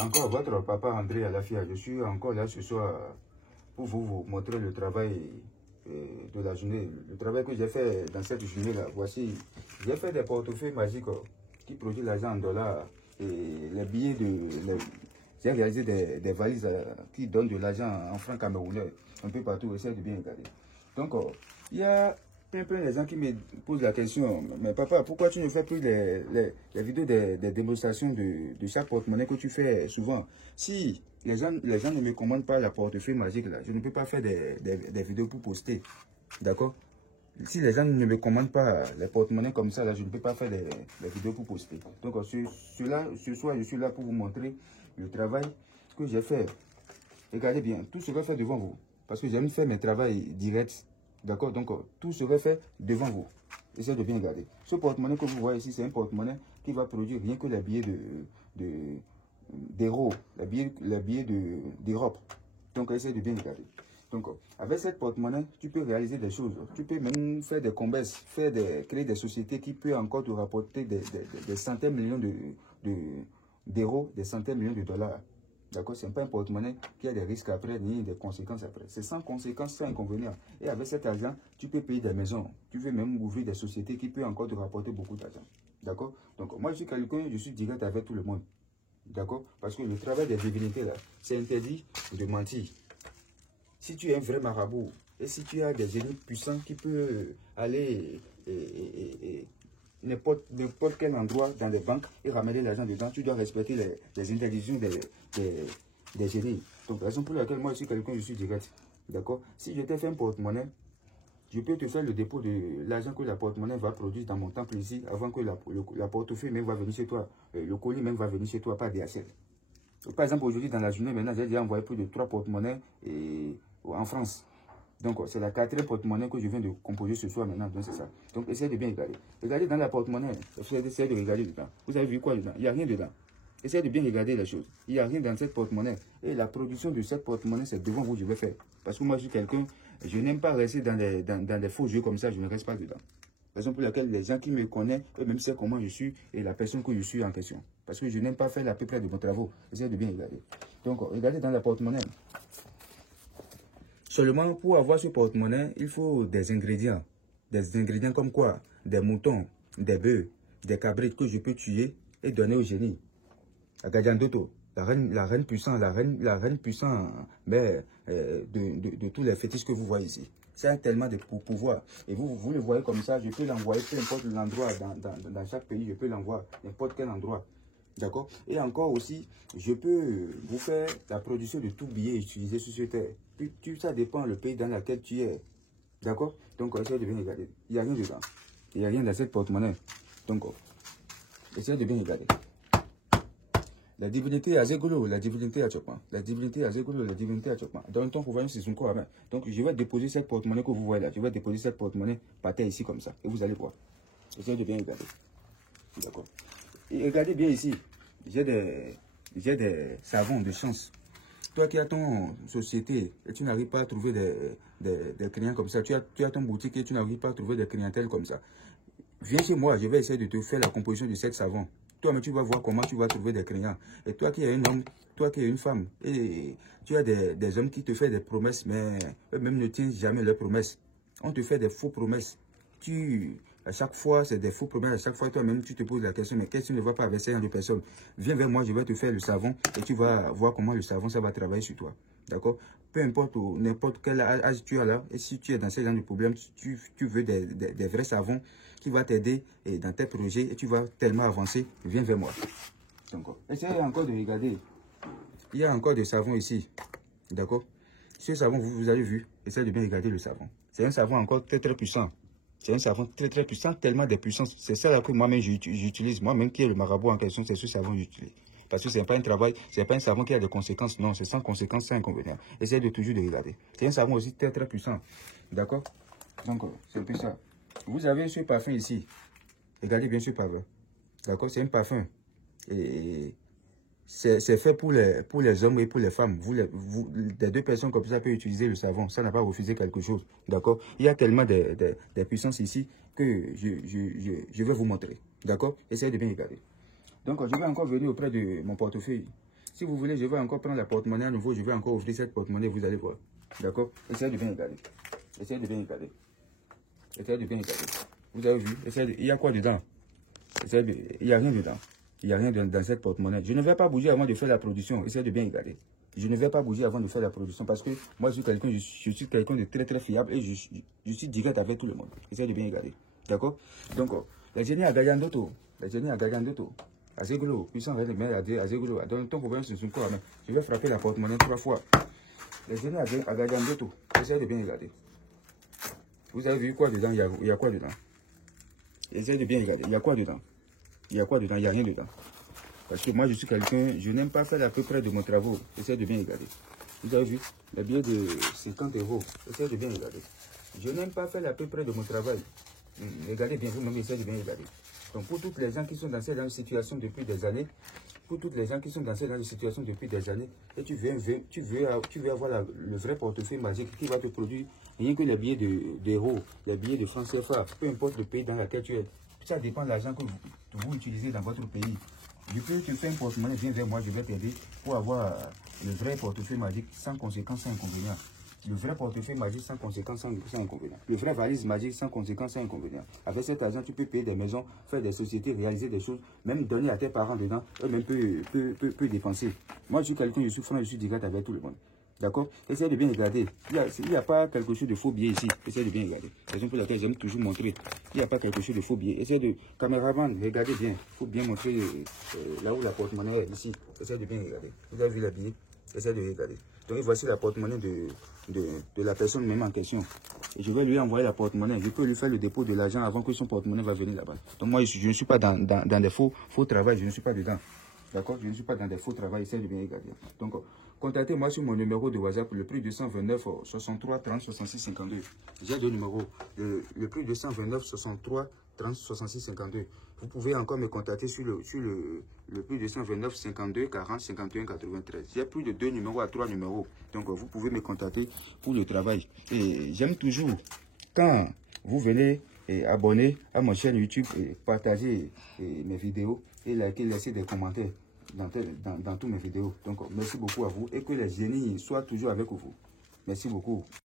Encore votre papa André Alafia. Je suis encore là ce soir pour vous montrer le travail de la journée. Le travail que j'ai fait dans cette journée-là. Voici, j'ai fait des portefeuilles magiques qui produisent l'argent en dollars. Et les billets j'ai réalisé des valises qui donnent de l'argent en francs camerounais. Un peu partout, essayez de bien regarder. Donc, il y a plein de gens qui me posent la question, mais papa, pourquoi tu ne fais plus les vidéos des démonstrations de chaque porte-monnaie que tu fais souvent? Si les gens ne me commandent pas la portefeuille magique, là, je ne peux pas faire des vidéos pour poster. D'accord? Si les gens ne me commandent pas les porte-monnaies comme ça, là, je ne peux pas faire des vidéos pour poster. Donc, ce soir, je suis là pour vous montrer le travail que j'ai fait. Regardez bien, tout sera fait devant vous. Parce que j'aime faire mes travaux directs. D'accord? Donc, tout sera fait devant vous. Essayez de bien regarder. Ce porte-monnaie que vous voyez ici, c'est un porte-monnaie qui va produire rien que les billets d'euros, les billets d'Europe. Donc, essayez de bien regarder. Donc, avec cette porte-monnaie, tu peux réaliser des choses. Tu peux même faire des combats, créer des sociétés qui peuvent encore te rapporter des centaines de millions d'euros, des centaines de millions de dollars. D'accord? Ce n'est pas un porte-monnaie qui a des risques après, ni des conséquences après. C'est sans conséquences, sans inconvénients. Et avec cet argent, tu peux payer des maisons. Tu peux même ouvrir des sociétés qui peuvent encore te rapporter beaucoup d'argent. D'accord? Donc, moi, je suis quelqu'un, je suis direct avec tout le monde. D'accord? Parce que le travail des divinités, là, c'est interdit de mentir. Si tu es un vrai marabout, et si tu as des génies puissants qui peuvent aller n'importe quel endroit dans les banques et ramener l'argent dedans, tu dois respecter les interdictions des génies. Donc, la raison pour laquelle moi, je suis quelqu'un, je suis direct. D'accord? Si je t'ai fait un porte-monnaie, je peux te faire le dépôt de l'argent que la porte-monnaie va produire dans mon temple ici, avant que la portefeuille même va venir chez toi, le colis même va venir chez toi par DHL. Par exemple, aujourd'hui, dans la journée, maintenant, j'ai déjà envoyé plus de 3 porte-monnaies en France. Donc, c'est la 4e porte-monnaie que je viens de composer ce soir maintenant. Donc, c'est ça. Donc, essayez de bien regarder. Regardez dans la porte-monnaie. Essayez de regarder dedans. Vous avez vu quoi dedans? Il n'y a rien dedans. Essayez de bien regarder les choses. Il n'y a rien dans cette porte-monnaie. Et la production de cette porte-monnaie, c'est devant vous que je vais faire. Parce que moi, je suis quelqu'un, je n'aime pas rester dans des faux jeux comme ça. Je ne reste pas dedans. Raison pour laquelle les gens qui me connaissent, eux-mêmes savent comment je suis et la personne que je suis en question. Parce que je n'aime pas faire la peu près de mon travail. Essayez de bien regarder. Donc, regardez dans la porte-monnaie. Seulement, pour avoir ce porte-monnaie, il faut des ingrédients. Des ingrédients comme quoi? Des moutons, des bœufs, des cabrites que je peux tuer et donner au génie. À Gadiandoto, la reine puissante, la reine puissante de tous les fétiches que vous voyez ici. C'est tellement de pouvoir. Et vous le voyez comme ça, je peux l'envoyer, peu importe l'endroit, dans chaque pays, je peux l'envoyer, n'importe quel endroit. D'accord? Et encore aussi, je peux vous faire la production de tout billet utilisé sur cette terre. Ça dépend le pays dans lequel tu es. D'accord? Donc, essayez de bien regarder. Il n'y a rien dedans. Il n'y a rien dans cette porte-monnaie. Donc, essayez de bien regarder. La divinité à Zegolo, la divinité à Chopin. La divinité à Zegolo, la divinité à Chopin. Dans le temps, vous voyez, c'est son corps. Donc, je vais déposer cette porte-monnaie que vous voyez là. Je vais déposer cette porte-monnaie par terre ici comme ça. Et vous allez voir. Essayez de bien regarder. D'accord? Et regardez bien ici. J'ai des savons de chance. Toi qui as ton société et tu n'arrives pas à trouver des clients comme ça. Tu as ton boutique et tu n'arrives pas à trouver des clientèles comme ça. Viens chez moi, je vais essayer de te faire la composition de cette savon. Toi-même, tu vas voir comment tu vas trouver des clients. Et toi qui es un homme, toi qui es une femme, et tu as des hommes qui te font des promesses, mais eux-mêmes ne tiennent jamais leurs promesses. On te fait des faux promesses. À chaque fois, c'est des faux promesses. À chaque fois, toi-même, tu te poses la question, mais qu'est-ce que tu ne vas pas avec ces de personnes? Viens vers moi, je vais te faire le savon et tu vas voir comment le savon, ça va travailler sur toi. D'accord? Peu importe n'importe quel âge tu as là, et si tu es dans ce genre de problème, tu veux des vrais savons qui vont t'aider dans tes projets et tu vas tellement avancer, viens vers moi. Donc, essayez encore de regarder. Il y a encore des savons ici. D'accord? Ce savon, vous avez vu, essayez de bien regarder le savon. C'est un savon encore très puissant. C'est un savon très puissant, tellement de puissance. C'est ça que moi-même j'utilise. Moi-même qui est le marabout en question, c'est ce savon que j'utilise. Parce que ce n'est pas un travail, ce n'est pas un savon qui a des conséquences. Non, c'est sans conséquences, sans inconvénients. Essayez de toujours de regarder. C'est un savon aussi très puissant. D'accord? Donc, c'est un peu ça. Vous avez ce parfum ici. Regardez bien ce parfum. D'accord? C'est un parfum. Et c'est fait pour les hommes et pour les femmes. Des deux personnes comme ça peuvent utiliser le savon. Ça n'a pas refusé quelque chose. D'accord? Il y a tellement de puissance ici que je vais vous montrer. D'accord? Essayez de bien regarder. Donc, je vais encore venir auprès de mon portefeuille. Si vous voulez, je vais encore prendre la porte-monnaie à nouveau. Je vais encore ouvrir cette porte-monnaie, vous allez voir. D'accord? Essayez de bien regarder. Essayez de bien regarder. Essayez de bien regarder. Vous avez vu? Il y a quoi dedans? Il n'y a rien dedans. Il n'y a rien dans cette porte-monnaie. Je ne vais pas bouger avant de faire la production. Essayez de bien regarder. Je ne vais pas bouger avant de faire la production parce que moi, je suis quelqu'un de très très fiable et je suis direct avec tout le monde. Essayez de bien regarder. D'accord? Donc, les génies à Gagandoto. Les génies à Gagandoto. Azegolo, puissant avec les mains à Azegolo. Dans ton problème, c'est son corps. Je vais frapper la porte-monnaie 3 fois. Les génies à Gagandoto. Essayez de bien regarder. Vous avez vu quoi dedans? Il y a quoi dedans? Essayez de bien regarder. Il y a quoi dedans? Il y a quoi dedans? Il n'y a rien dedans. Parce que moi, je suis quelqu'un, je n'aime pas faire à peu près de mon travail. Essayez de bien regarder. Vous avez vu? Les billets de 50 €. Essayez de bien regarder. Je n'aime pas faire à peu près de mon travail. Regardez bien, vous-même, essayez de bien regarder. Donc, pour toutes les gens qui sont dans cette situation depuis des années, et tu veux avoir le vrai portefeuille magique qui va te produire rien que les billets d'euros, les billets de francs CFA, peu importe le pays dans lequel tu es. Ça dépend de l'argent que vous utilisez dans votre pays. Du coup, tu fais un porte-monnaie, viens vers moi, je vais t'aider pour avoir le vrai portefeuille magique sans conséquence, sans inconvénient. Le vrai portefeuille magique sans conséquence, sans inconvénient. Le vrai valise magique sans conséquence, sans inconvénient. Avec cet argent, tu peux payer des maisons, faire des sociétés, réaliser des choses, même donner à tes parents dedans, eux-mêmes peuvent dépenser. Moi, je suis quelqu'un, je suis franc, je suis direct avec tout le monde. D'accord? Essayez de bien regarder. Il n'y a pas quelque chose de faux billet ici. Essayez de bien regarder. C'est la raison pour laquelle j'aime toujours montrer. Il n'y a pas quelque chose de faux billet. Essayez de... Caméraman, regardez bien. Il faut bien montrer là où la porte-monnaie est, ici. Essayez de bien regarder. Vous avez vu la billet? Essayez de regarder. Donc voici la porte-monnaie de la personne même en question. Et je vais lui envoyer la porte-monnaie. Je peux lui faire le dépôt de l'argent avant que son porte-monnaie va venir là-bas. Donc moi, je ne suis pas dans des faux travail. Je ne suis pas dedans. D'accord? Je ne suis pas dans des faux travail. Essayez de bien regarder. Donc, contactez-moi sur mon numéro de WhatsApp, le plus 229 63 30 66 52. J'ai deux numéros. Le plus 229 63 30 66 52. Vous pouvez encore me contacter sur le plus 229 52 40 51 93. J'ai plus de 2 numéros à 3 numéros. Donc, vous pouvez me contacter pour le travail. Et j'aime toujours quand vous venez abonner à ma chaîne YouTube et partager mes vidéos et liker, laisser des commentaires dans toutes mes vidéos. Donc, merci beaucoup à vous et que les génies soient toujours avec vous. Merci beaucoup.